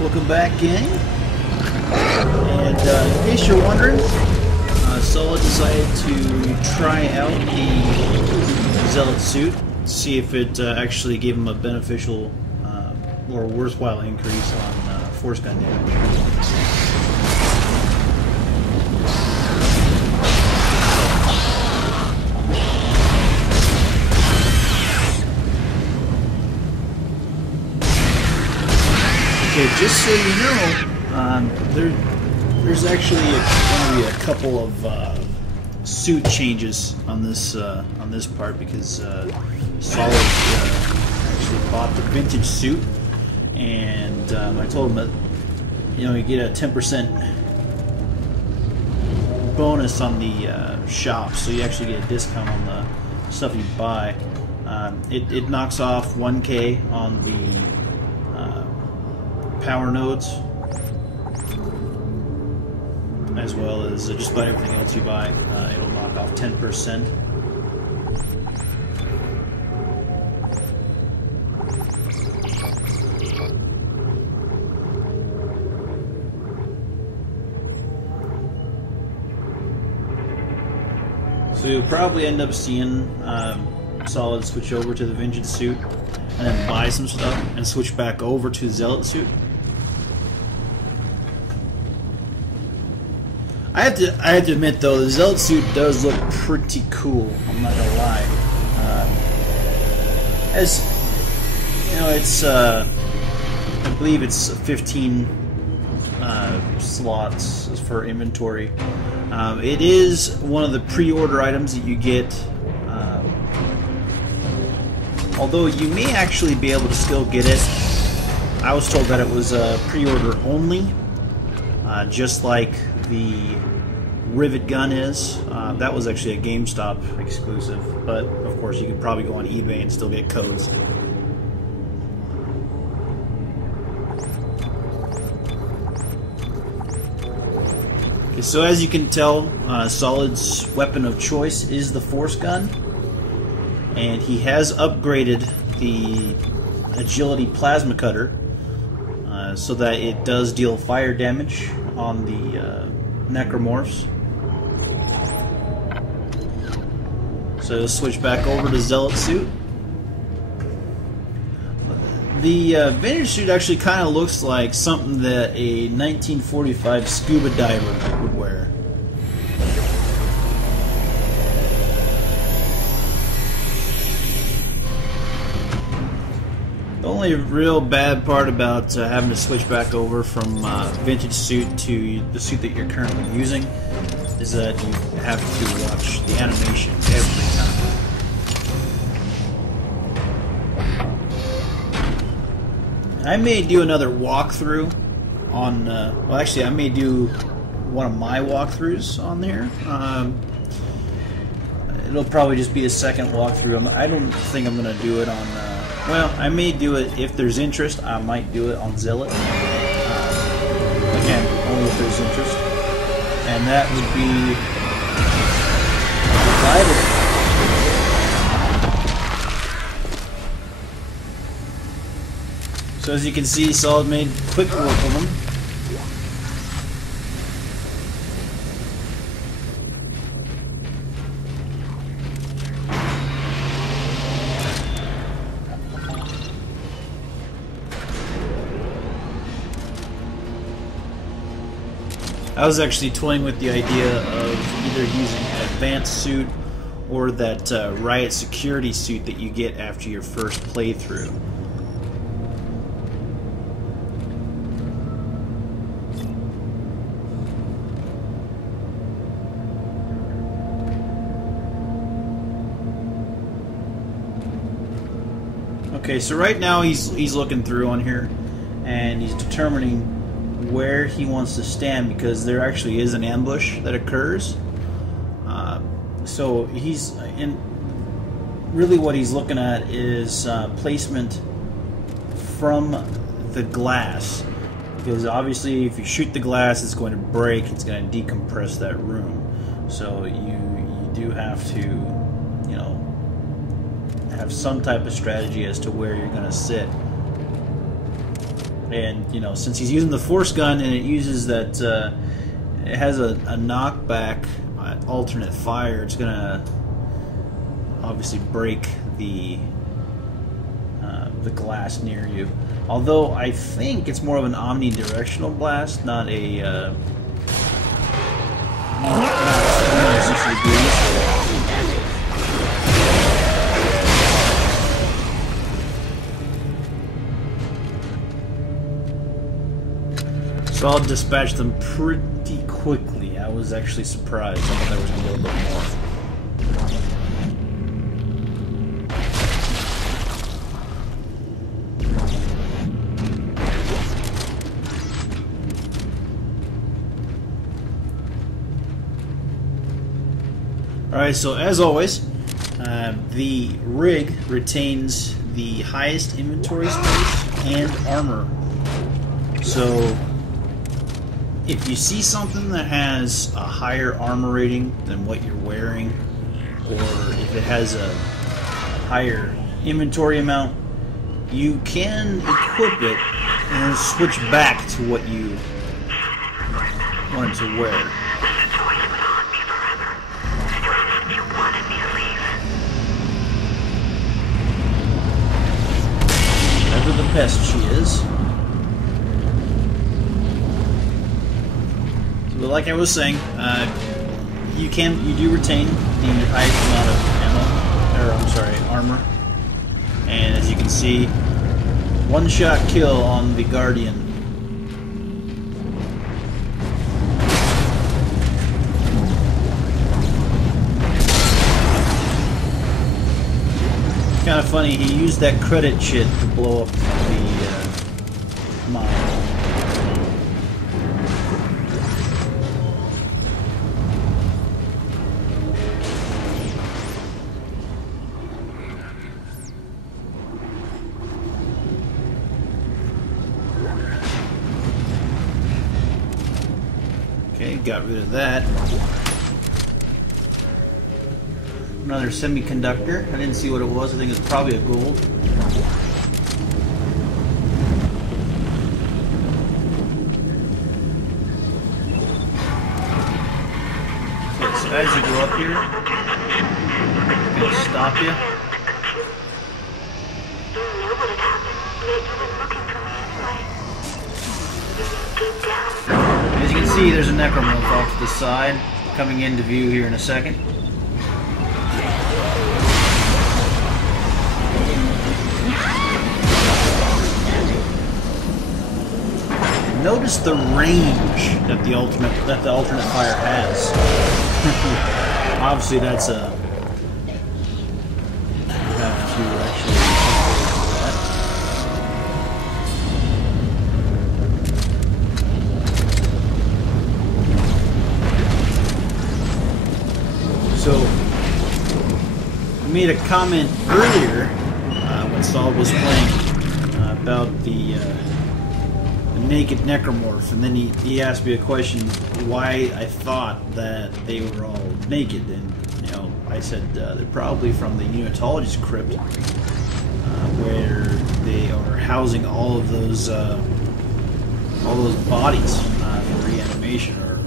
Welcome back, gang. And in case you're wondering, Solid decided to try out the Zealot suit, see if it actually gave him a beneficial or worthwhile increase on force gun damage. Okay, just so you know, there's actually going to be a couple of suit changes on this part because Solid actually bought the vintage suit, and I told him that you get a 10% bonus on the shop, so you actually get a discount on the stuff you buy. It knocks off 1K on the power nodes, as well as just about everything else you buy. It'll knock off 10%. So you'll probably end up seeing Solid switch over to the vintage suit and then buy some stuff and switch back over to the Zealot suit. I have to admit though, the Zealot suit does look pretty cool. I'm not gonna lie. As you know, it's I believe it's 15 slots for inventory. It is one of the pre-order items that you get. Although you may actually be able to still get it. I was told that it was pre-order only, just like the rivet gun is. That was actually a GameStop exclusive, but of course you could probably go on eBay and still get codes. Okay, so as you can tell, Solid's weapon of choice is the force gun, and he has upgraded the agility plasma cutter so that it does deal fire damage on the necromorphs. So let's switch back over to Zealot suit. The vintage suit actually kind of looks like something that a 1945 scuba diver would wear. The only real bad part about having to switch back over from vintage suit to the suit that you're currently using is that you have to watch the animation every time. I may do another walkthrough on, well actually I may do one of my walkthroughs on there. It'll probably just be a second walkthrough. I don't think I'm going to do it on, well, I may do it if there's interest. I might do it on Zealot. Again, only if there's interest. And that would be divided. So as you can see, Solid made quick work of them. I was actually toying with the idea of either using an advanced suit or that riot security suit that you get after your first playthrough. Okay, so right now he's looking through on here, and he's determining where he wants to stand because there actually is an ambush that occurs. So he's in. Really, what he's looking at is placement from the glass, because obviously, if you shoot the glass, it's going to break. It's going to decompress that room. So you do have to, have some type of strategy as to where you're going to sit. And you know, since he's using the force gun and it uses that, it has a knockback alternate fire, it's gonna obviously break the glass near you. Although I think it's more of an omnidirectional blast, not a 360 degrees. So I'll dispatch them pretty quickly. I was actually surprised. I thought there was going to be a little bit more. Alright, so as always, the rig retains the highest inventory space and armor. So if you see something that has a higher armor rating than what you're wearing, or if it has a higher inventory amount, you can equip it and switch back to what you wanted to wear. Ever the pest she is. But like I was saying, you do retain the highest amount of ammo, or I'm sorry, armor. And as you can see, one-shot kill on the Guardian. Kind of funny, he used that credit shit to blow up the mine. Okay, got rid of that. Another semiconductor. I didn't see what it was. I think it's probably a gold. Okay, so as you go up here, I'm going to stop you. As you can see, there's a necromorph off to the side, coming into view here in a second. Notice the range that the alternate fire has. Obviously, that's a. You have to actually that. So, I made a comment earlier when Saul was playing about the naked necromorph, and then he asked me a question why I thought that they were all naked, and you know, I said they're probably from the unitologist crypt, where they are housing all those bodies for reanimation, or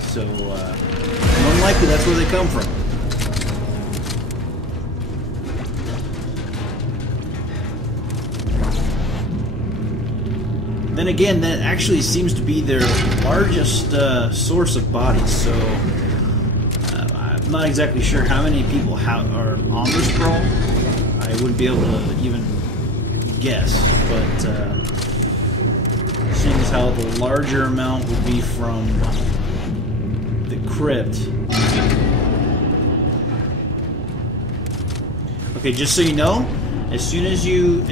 so more than likely that's where they come from. Then again, that actually seems to be their largest source of bodies, so I'm not exactly sure how many people are on this scroll. I wouldn't be able to even guess, but seeing as how the larger amount would be from the crypt. Okay, just so you know, as soon as you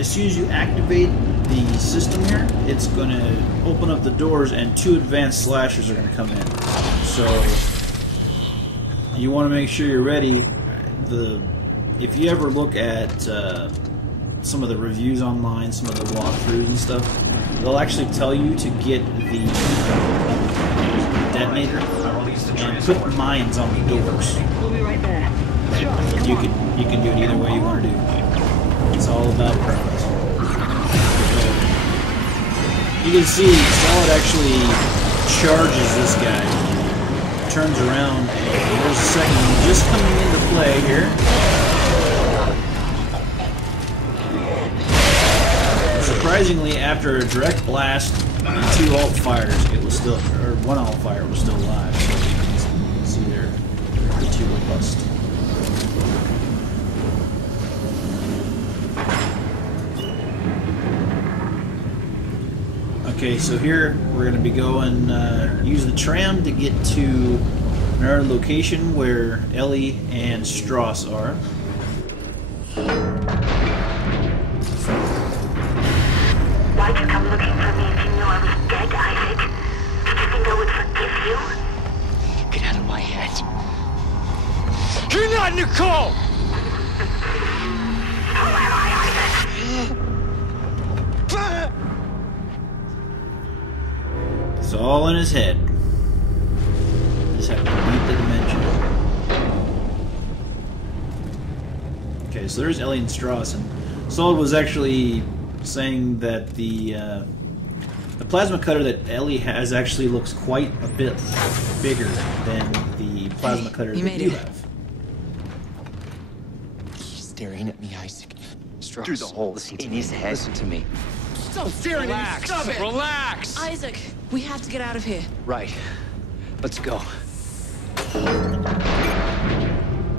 activate the system here, it's going to open up the doors and 2 advanced slashers are going to come in. So you want to make sure you're ready. If you ever look at some of the reviews online, some of the walkthroughs and stuff, they'll actually tell you to get the detonator and put mines on the doors. We'll be right there. You can do it either way you want to do. It's all about preference. You can see Solid actually charges this guy. Turns around, and there's a second one just coming into play here. Surprisingly, after a direct blast and 2 alt fires, it was still, or 1 alt fire was still alive. So you can see they're pretty robust. Okay, so here we're going to be going, use the tram to get to another location where Ellie and Strauss are. Why'd you come looking for me if you knew I was dead, Isaac? Did you think I would forgive you? Get out of my head. You're not Nicole! Who am I, Isaac? It's all in his head. Just have to beat the dimension. Okay, so there's Ellie and Strauss, and Solid was actually saying that the plasma cutter that Ellie has actually looks quite a bit bigger than the plasma cutter that you have. He's staring at me, Isaac. Strauss, through the holes in his head. Listen to me. Stop staring at me! Stop it! Relax! Isaac, we have to get out of here. Right. Let's go.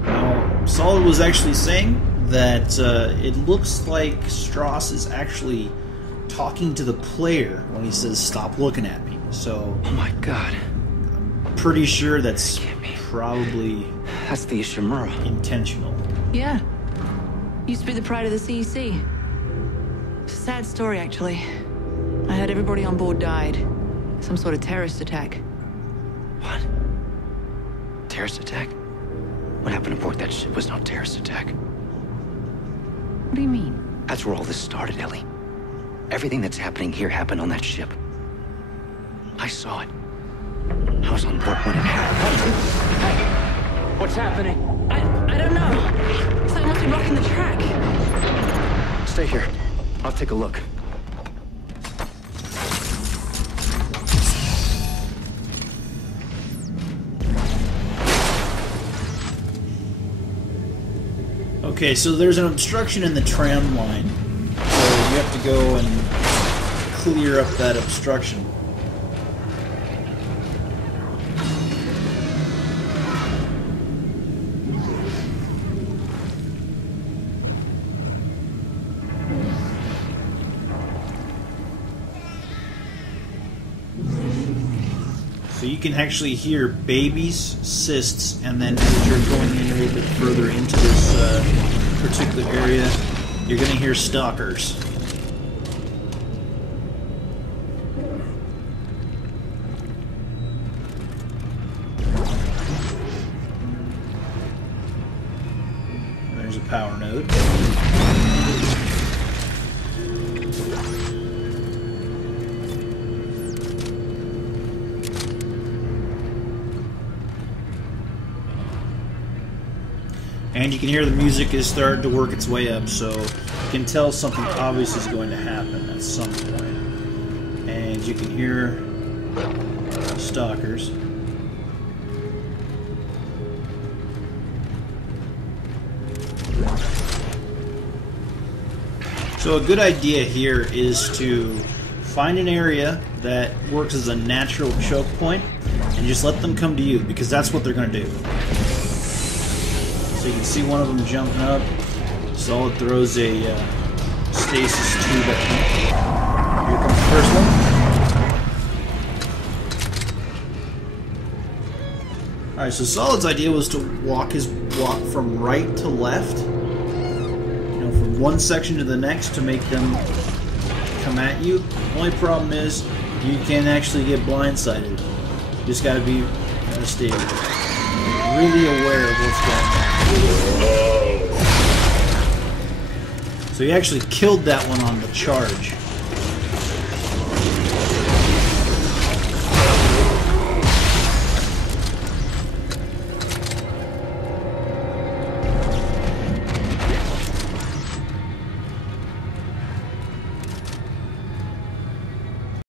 Now, Solid was actually saying that it looks like Strauss is actually talking to the player when he says, "Stop looking at me." So, Oh my God. I'm pretty sure that's probably That's the Ishimura. intentional. Yeah. Used to be the pride of the CEC. Sad story, actually. I heard everybody on board died. Some sort of terrorist attack. What? Terrorist attack? What happened aboard that ship was no terrorist attack. What do you mean? That's where all this started, Ellie. Everything that's happening here happened on that ship. I saw it. I was on board when it happened. Hey! What's happening? I don't know. Something must be blocking the track. Stay here. I'll take a look. Okay, so there's an obstruction in the tram line, so you have to go and clear up that obstruction. So you can actually hear babies, cysts, and then as you're going in a little bit further into this particular area, you're going to hear stalkers. There's a power node. And you can hear the music is starting to work its way up, so you can tell something obvious is going to happen at some point. And you can hear stalkers. So a good idea here is to find an area that works as a natural choke point and just let them come to you, because that's what they're going to do. So you can see one of them jumping up. Solid throws a stasis tube at them. Here comes the first one. Alright, so Solid's idea was to walk from right to left. You know, from one section to the next to make them come at you. Only problem is you can actually get blindsided. You just gotta be stay really aware of what's going on. So he actually killed that one on the charge.